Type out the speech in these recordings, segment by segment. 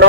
9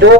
2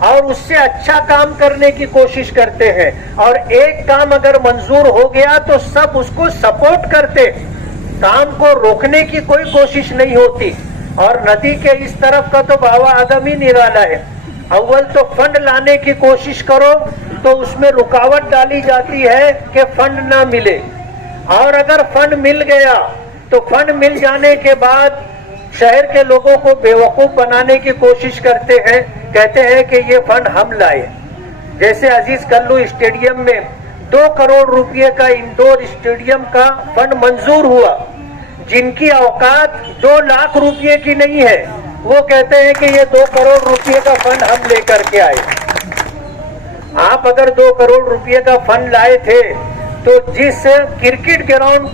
اور اس سے اچھا کام کرنے کی کوشش کرتے ہیں، اور ایک کام اگر منظور ہو گیا تو سب اس کو سپورٹ کرتے، کام کو روکنے کی کوئی کوشش نہیں ہوتی۔ اور ندی کے اس طرف کا تو بہاوا آدم ہی نرالا ہے، اول تو فنڈ لانے کی کوشش کرو تو اس میں رکاوٹ ڈالی جاتی ہے کہ فنڈ نہ ملے، اور اگر فنڈ مل گیا تو فنڈ مل جانے کے بعد شہر کے لوگوں کو بیوقوف بنانے کی کوشش کرتے ہیں، کہتے ہیں کہ یہ فنڈ ہم لائے۔ جیسے عزیز کلو اسٹیڈیم میں 2 کروڑ روپے کا انڈور اسٹیڈیم کا فنڈ منظور ہوا، جن کی اوقات 2 لاکھ روپے کی نہیں ہے، وہ کہتے ہیں کہ یہ 2 کروڑ روپے کا فنڈ ہم لے کر کے آئے۔ آپ اگر 2 کروڑ روپے کا فنڈ لائے تھے تو جس کرکٹ گراؤنڈ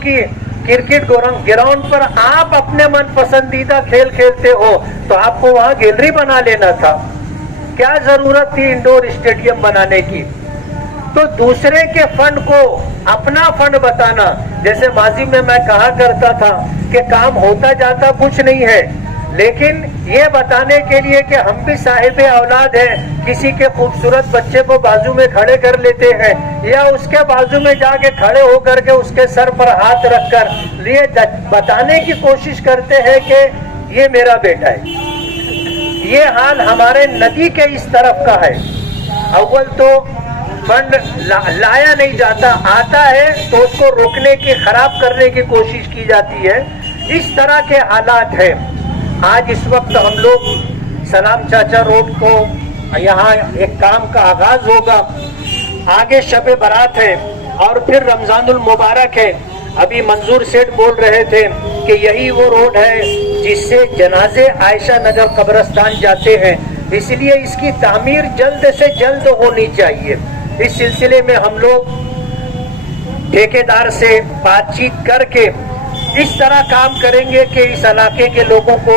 پر آپ اپنے من پسندیدہ کھیل کھیلتے ہو تو آپ کو وہاں گیلری بنا لینا تھا، کیا ضرورت تھی انڈور اسٹیڈیم بنانے کی؟ تو دوسرے کے فنڈ کو اپنا فنڈ بتانا، جیسے ماضی میں کہا کرتا تھا کہ کام ہوتا جاتا کچھ نہیں ہے، لیکن یہ بتانے کے لیے کہ ہم بھی صاحب اولاد ہیں، کسی کے خوبصورت بچے کو بازو میں کھڑے کر لیتے ہیں، یا اس کے بازو میں جا کے کھڑے ہو کر کے اس کے سر پر ہاتھ رکھ کر یہ بتانے کی کوشش کرتے ہیں کہ یہ میرا بیٹا ہے۔ یہ حال ہمارے ندی کے اس طرف کا ہے، اول تو فنڈ لایا نہیں جاتا، آتا ہے تو اس کو روکنے کی، خراب کرنے کی کوشش کی جاتی ہے۔ اس طرح کے حالات ہیں۔ آج اس وقت ہم لوگ سلام چاچا روڈ کو یہاں ایک کام کا آغاز ہوگا، آگے شب برات ہے اور پھر رمضان المبارک ہے۔ ابھی منظور سیٹھ بول رہے تھے کہ یہی وہ روڈ ہے جس سے جنازے عائشہ نگر قبرستان جاتے ہیں، اس لیے اس کی تعمیر جلد سے جلد ہونی چاہیے۔ اس سلسلے میں ہم لوگ ٹھیکیدار سے بات چیت کر کے اس طرح کام کریں گے کہ اس علاقے کے لوگوں کو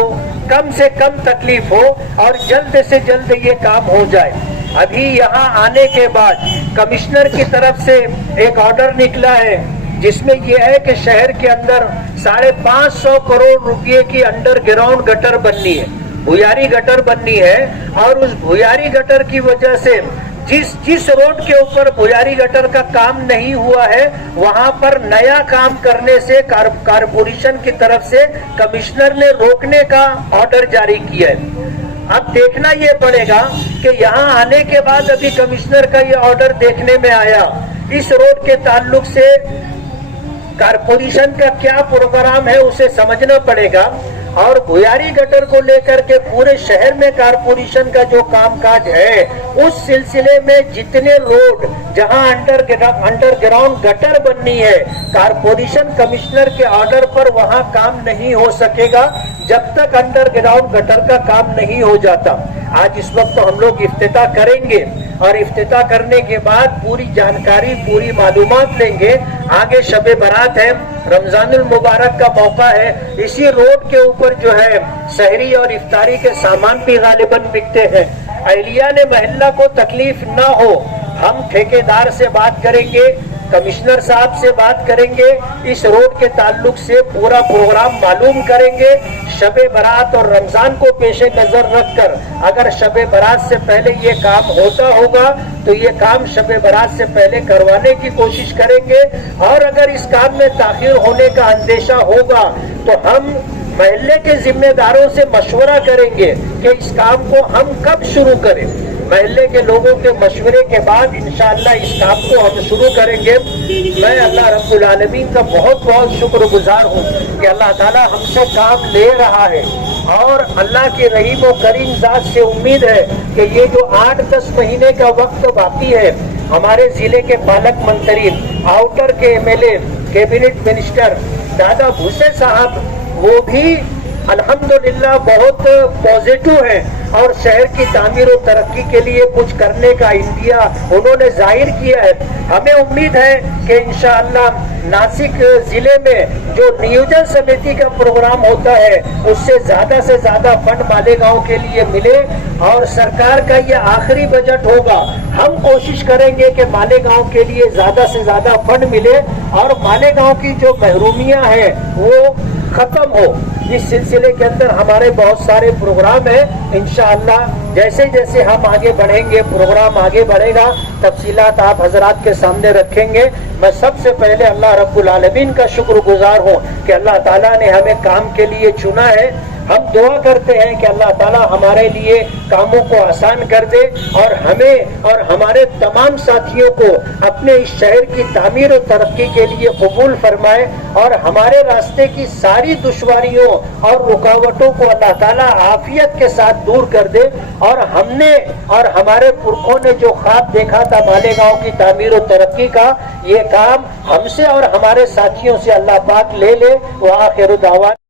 کم سے کم تکلیف ہو اور جلد سے جلد یہ کام ہو جائے۔ ابھی یہاں آنے کے بعد کمشنر کی طرف سے ایک آرڈر نکلا ہے جس میں یہ ہے کہ شہر کے اندر 550 کروڑ روپے کی انڈر گراؤنڈ گٹر بننی ہے، بھیاری گٹر بننی ہے، اور اس بھیاری گٹر کی وجہ سے جس روڈ کے اوپر بھیاری گٹر کا کام نہیں ہوا ہے وہاں پر نیا کام کرنے سے کارپوریشن کی طرف سے کمشنر نے روکنے کا آرڈر جاری کیا ہے۔ اب دیکھنا یہ پڑے گا کہ یہاں آنے کے بعد ابھی کمشنر کا یہ آرڈر دیکھنے میں آیا، اس روڈ کے تعلق سے کارپوریشن کا کیا پروگرام ہے اسے سمجھنا پڑے گا، اور بھیاری گٹر کو لے کر کے پورے شہر میں کارپوریشن کا جو کام کاج ہے اس سلسلے میں جتنے روڈ جہاں انڈر گراؤنڈ گٹر بننی ہے، کارپوریشن کمشنر کے آرڈر پر وہاں کام نہیں ہو سکے گا جب تک انڈر گراؤنڈ گٹر کا کام نہیں ہو جاتا۔ آج اس وقت ہم لوگ افتتاح کریں گے، اور افتتاح کرنے کے بعد پوری جانکاری، پوری معلومات لیں گے۔ آگے شب برات ہے، رمضان المبارک کا موقع ہے، اسی روڈ کے اوپر جو ہے سحری اور افطاری کے سامان بھی غالباً بکتے ہیں۔ اہلیہ نے محلہ کو تکلیف نہ ہو، ہم ٹھیکیدار سے بات کریں گے، کمشنر صاحب سے بات کریں گے، اس روڈ کے تعلق سے پورا پروگرام معلوم کریں گے۔ شب برات اور رمضان کو پیش نظر رکھ کر اگر شب برات سے پہلے یہ کام ہوتا ہوگا تو یہ کام شب برات سے پہلے کروانے کی کوشش کریں گے، اور اگر اس کام میں تاخیر ہونے کا اندیشہ ہوگا تو ہم محلے کے ذمہ داروں سے مشورہ کریں گے کہ اس کام کو ہم کب شروع کریں۔ محلے کے لوگوں کے مشورے کے بعد انشاءاللہ اس کام کو ہم شروع کریں گے۔ میں اللہ رب العالمین کا بہت بہت شکر گزار ہوں کہ اللہ تعالیٰ ہم سے کام لے رہا ہے، اور اللہ کی رحیم و کریم ذات سے امید ہے کہ یہ جو 8-10 مہینے کا وقت باقی ہے، ہمارے ضلع کے پالک منتری، آؤٹر کے MLA، cabinet minister Dada Bhuse صاحب، وہ بھی الحمدللہ بہت پازیٹو ہیں اور شہر کی تعمیر و ترقی کے لیے کچھ کرنے کا انڈیا انہوں نے ظاہر کیا ہے۔ ہمیں امید ہے کہ انشاءاللہ ناسک ضلع میں جو نیوجن سمیتی کا پروگرام ہوتا ہے اس سے زیادہ فنڈ مالیگاؤں کے لیے ملے، اور سرکار کا یہ آخری بجٹ ہوگا، ہم کوشش کریں گے کہ مالیگاؤں کے لیے زیادہ سے زیادہ فنڈ ملے، اور مالیگاؤں کی جو محرومیاں ہیں وہ ختم ہو۔ اس سلسلے کے اندر ہمارے بہت سارے پروگرام ہیں، انشاءاللہ جیسے جیسے ہم آگے بڑھیں گے پروگرام آگے بڑھے گا، تفصیلات آپ حضرات کے سامنے رکھیں گے۔ میں سب سے پہلے اللہ رب العالمین کا شکر گزار ہوں کہ اللہ تعالیٰ نے ہمیں کام کے لیے چنا ہے۔ ہم دعا کرتے ہیں کہ اللہ تعالیٰ ہمارے لیے کاموں کو آسان کر دے اور ہمیں اور ہمارے تمام ساتھیوں کو اپنے اس شہر کی تعمیر و ترقی کے لیے قبول فرمائے اور ہمارے راستے کی ساری دشواریوں اور رکاوٹوں کو اللہ تعالیٰ عافیت کے ساتھ دور کر دے، اور ہم نے اور ہمارے پرکھوں نے جو خواب دیکھا تھا مالیگاؤں کی تعمیر و ترقی کا، یہ کام ہم سے اور ہمارے ساتھیوں سے اللہ پاک لے لے۔ وآخر دعوانا